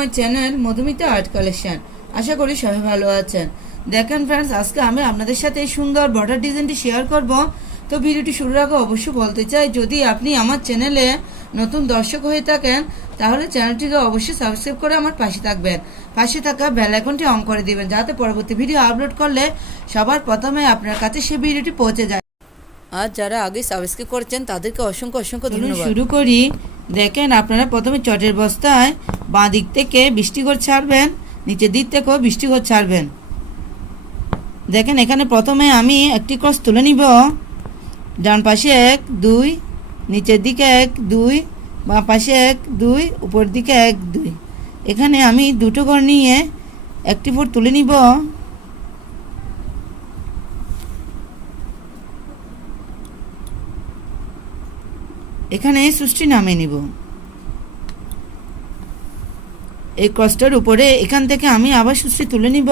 মাই channel Madhumita art collection. আশা করি সবাই ভালো আছেন। দেখেন ফ্রেন্ডস, আজকে আমি আপনাদের সাথে এই সুন্দর বর্ডার ডিজাইনটি শেয়ার করব। তো ভিডিওটি শুরুর আগে অবশ্যই বলতে চাই, যদি আপনি আমার চ্যানেলে নতুন দর্শক হয়ে থাকেন তাহলে চ্যানেলটিকে অবশ্যই সাবস্ক্রাইব করে আমার পাশে থাকবেন। পাশে থাকা বেল আইকনটি অন করে দিবেন, যাতে পরবর্তী ভিডিও আপলোড করলে সবার প্রথমে আপনার কাছে সেই ভিডিওটি পৌঁছে যায়। আর যারা আগে সাবস্ক্রাইব করেছেন তাদেরকে অসংখ্য অসংখ্য ধন্যবাদ। শুরু করি। দেখেন, আপনারা প্রথমে চটের বস্তায় বাঁ দিক থেকে 20টি করে ছাড়বেন, নিচের দিক থেকেও 20টি করে ছাড়বেন। দেখেন, এখানে প্রথমে আমি একটি ক্রস তুলে নিব। ডান পাশে 1 2, নিচের দিকে 1 2, বাঁ পাশে 1 2, উপর দিকে 1 2। এখানে আমি দুটো ঘর নিয়ে একটি ফুট তুলে নিব। এখানে সুষ্টি নামিয়ে নিব। এই ক্রসটার উপরে এখান থেকে আমি আবার সুষ্টি তুলে নিব।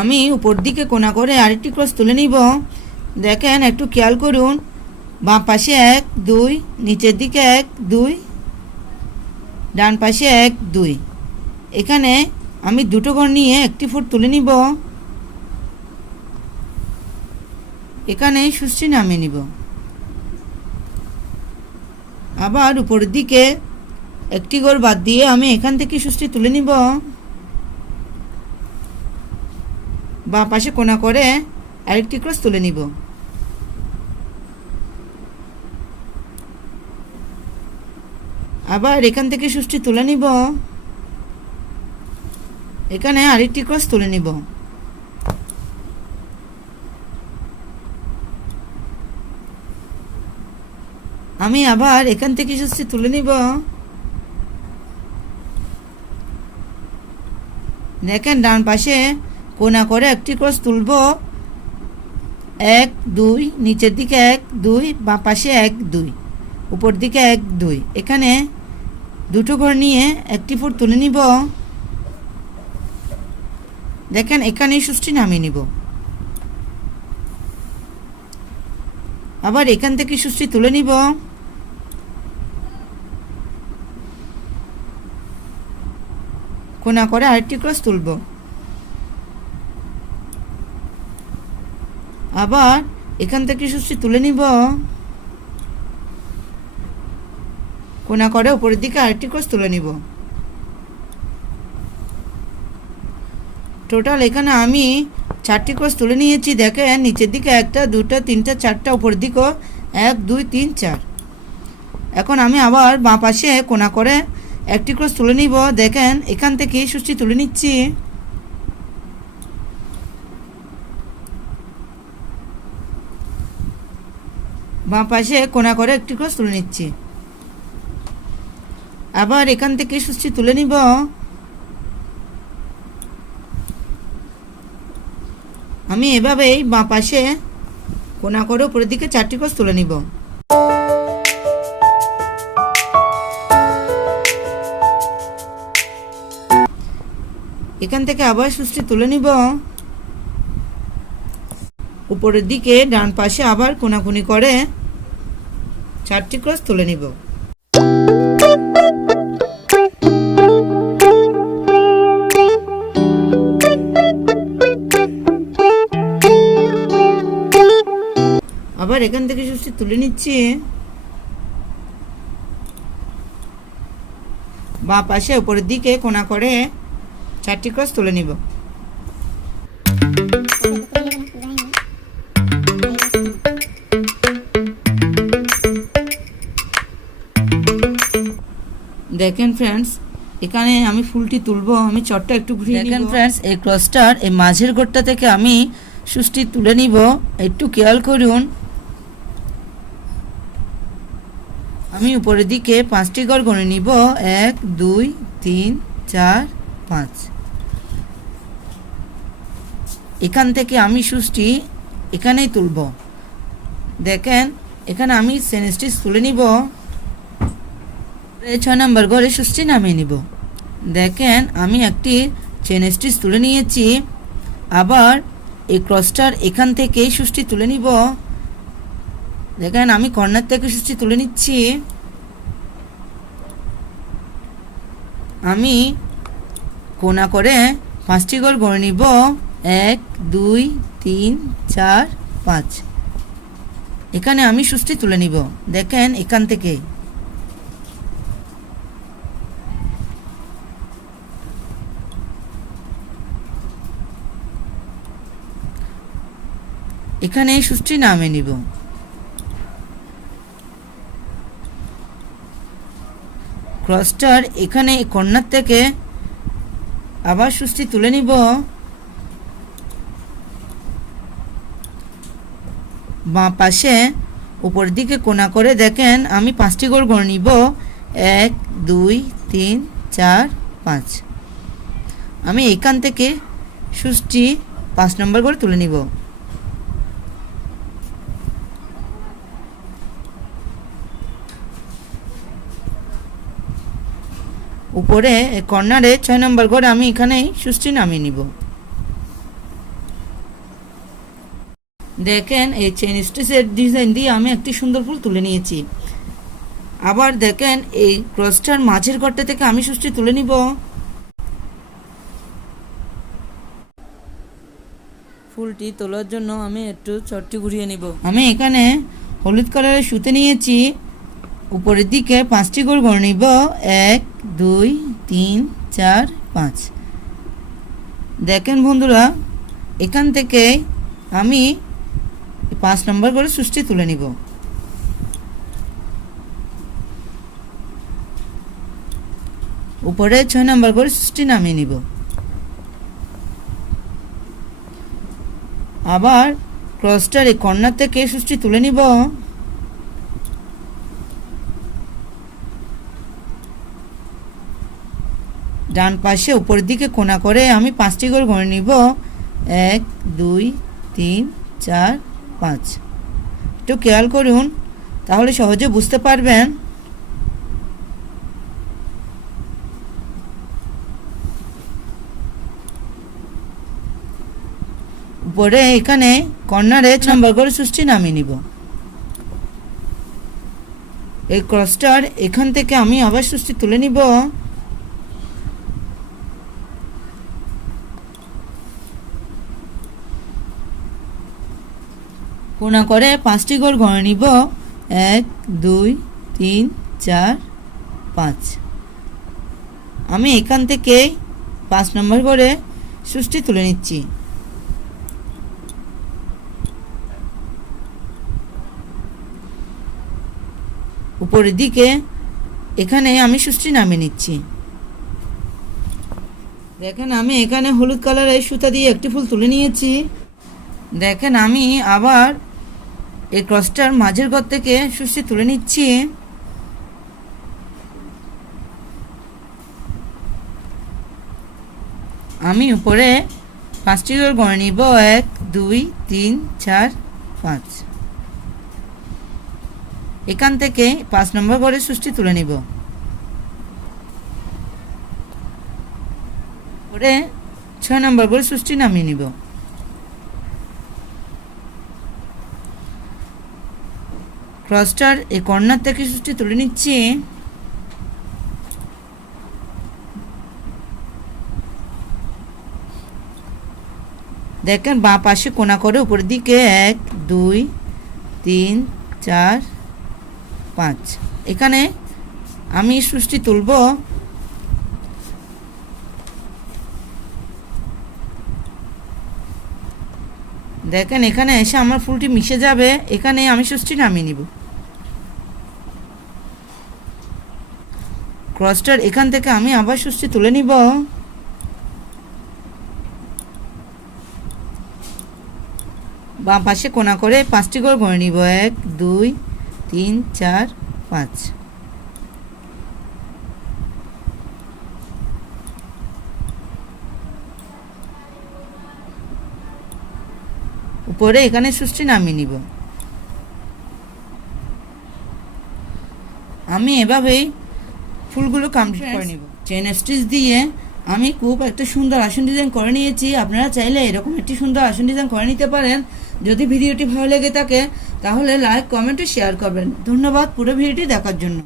আমি উপর দিকে কোণা করে আরেকটি ক্রস তুলে নিব। দেখেন, একটু খেয়াল করুন, বাঁ পাশে 1 2, নিচের দিকে 1 2, ডান পাশে 1 2। এখানে আমি দুটো ঘর নিয়ে একটি ফুট তুলে নিব। এখানে সুষ্টি নামিয়ে নিব। আবার উপরের দিকে একটি ঘর বাদ দিয়ে আমি এখান থেকে সুষ্টি তুলে নিব। বাঁ পাশে কোণা করে আরেকটি ক্রস তুলে নিব। আবার এখান থেকে সুষ্টি তুলে নিব। এখানে আরেকটি ক্রস তুলে নিব। আমি আবার এখান থেকে সুষ্টি তুলে নিব। দেখেন, ডান পাশে কোণা করে একটি ক্রস তুলব। 1 2, নিচের দিকে 1 2, বাঁ পাশে 1 2, উপর দিকে 1 2। এখানে দুটো ঘর নিয়ে একটি ফুট তুলে নিব। দেখেন, এখানে সুষ্টি নামিয়ে নিব। আবার এখান থেকে সুষ্টি তুলে নিব। কোণা করে আরেকটি ক্রস তুলব। আবার এখান থেকে সুষ্টি তুলে নিব। কোণা করে উপরের দিকে আরেকটি ক্রস তুলে নিব। টোটাল এখানে আমি 4টি ক্রস তুলে নিয়েছি। দেখেন, নিচের দিকে 1টা 2টা 3টা 4টা, উপরের দিকেও 1 2 3 4। এখন আমি আবার বাঁ পাশে কোণা করে একটি ক্রস তুলে নিব। দেখেন, এখান থেকে সুষ্টি তুলে নিচ্ছি। বাঁ পাশে কোণা করে একটি ক্রস তুলে নিচ্ছি। আবার এখান থেকে সুষ্টি তুলে নিব। আমি এভাবেই বাঁ পাশে কোণা করে উপরের দিকে 4টি ক্রস তুলে নিব। এখান থেকে আবার সুষ্টি তুলে নিব। উপরের দিকে ডান পাশে আবার কোণাকুনি করে 4টি ক্রস তুলে নিব। আবার এখান থেকে সুষ্টি তুলে নিচ্ছি। বাঁ পাশে উপরের দিকে কোণা করে 4টি ক্রস তুলে নিব। দেখেন ফ্রেন্ডস, এখানে আমি ফুলটি তুলবো। আমি চটটা একটু ঘুরিয়ে নিব। দেখেন ফ্রেন্ডস, এই ক্রসটার এই মাঝের ঘরটা থেকে আমি সুষ্টি তুলে নিব। একটু খেয়াল করুন, আমি উপরের দিকে 5টি ঘর গুনে নিব। 1 2 3 4 5। এখান থেকে আমি সুষ্টি এখানেই তুলব। দেখেন, এখানে আমি চেন স্টিচ তুলে নিব। 6 নম্বর ঘরে সুষ্টি নামিয়ে নিব। দেখেন, আমি একটি চেন স্টিচ তুলে নিয়েছি। আবার এই ক্রসটার এখান থেকে সুষ্টি তুলে নিব। দেখেন, আমি কর্নার থেকে সুষ্টি তুলে নিচ্ছি। আমি কোনা করে 5টি গোল করে নিব 1 2 3 4 5 এখানে আমি সুষ্টি তুলে নিব দেখেন এখান থেকে এখানে সুষ্টি নামিয়ে নিব ক্রসটার এখানে কর্নার থেকে আবার সুষ্টি তুলে নিব বাঁ পাশে উপরের দিকে কোনা করে দেখেন আমি 5টি গোল করে নিব 1 2 3 4 5 আমি এখান থেকে সুষ্টি 5 নম্বর করে তুলে নিব উপরে কর্নারে 6 নম্বর করে আমি এখানে সুষ্টি নামিয়ে নিব দেখেন এই চেইন স্টিচের ডিজাইন দিয়ে আমি একটি সুন্দর ফুল তুলে নিয়েছি আবার দেখেন এই ক্রসটার মাঝের ঘরটা থেকে আমি সুষ্টি তুলে নিব ফুলটি তোলার জন্য আমি একটু চটটি ঘুরিয়ে নিব আমি এখানে হলুদ কালারের সুতো নিয়েছি উপরের দিকে 5টি গোল করে নিব 1 2 3 4 5 দেখেন বন্ধুরা এখান থেকে আমি 5 নম্বর করে সুষ্টি তুলে নিব উপরে 6 নম্বর করে সুষ্টি নামিয়ে নিব আবার ক্রসটার এই কর্নার থেকে সুষ্টি তুলে নিব ডান পাশে উপরের দিকে কোনা করে আমি 5টি গোল করে নিব 1 2 3 4 5 একটু খেয়াল করুন তাহলে সহজে বুঝতে পারবেন উপরে এখানে কর্নারে 6 নম্বর করে সুষ্টি নামিয়ে নিব এই ক্রসটার এখান থেকে আমি আবার সুষ্টি তুলে নিব কোনা করে 5টি গোল করে নিব 1 2 3 4 5 আমি এখান থেকে 5 নম্বর করে সুষ্টি তুলে নিচ্ছি উপরের দিকে এখানে আমি সুষ্টি নামিয়ে নিচ্ছি দেখেন আমি এখানে হলুদ কালারের সুতা দিয়ে একটি ফুল তুলে নিয়েছি দেখেন আমি আবার এই ক্রসটার মাঝের ঘর থেকে সুষ্টি তুলে নিচ্ছি আমি উপরে 5টি গোল করে নিব 1 2 3 4 5 এখান থেকে 5 নম্বর করে সুষ্টি তুলে নিব পরে 6 নম্বর করে সুষ্টি নামিয়ে নিব ক্রসটার এই কর্নার থেকে সুষ্টি তুলে নিচ্ছি দেখেন বাঁ পাশে কোনা করে উপরের দিকে 1 2 3 4 5 এখানে আমি সুষ্টি তুলব দেখেন এখানে এসে আমার ফুলটি মিশে যাবে এখানে আমি সুষ্টি নামিয়ে নিব ক্রসটার এখান থেকে আমি আবার সুষ্টি তুলে নিব বাম পাশে কোনা করে 5টি গোল করে নিব 1 2 3 4 5 উপরে এখানে সুষ্টি নামিয়ে নিব আমি এভাবেই ফুলগুলো কমপ্লিট করে নিব চেইন স্টিচ দিয়ে আমি খুব একটা সুন্দর আসন ডিজাইন করে নিয়েছি আপনারা চাইলে এরকম একটি সুন্দর আসন ডিজাইন করে নিতে পারেন যদি ভিডিওটি ভালো লেগে থাকে তাহলে লাইক কমেন্ট ও শেয়ার করবেন ধন্যবাদ পুরো ভিডিওটি দেখার জন্য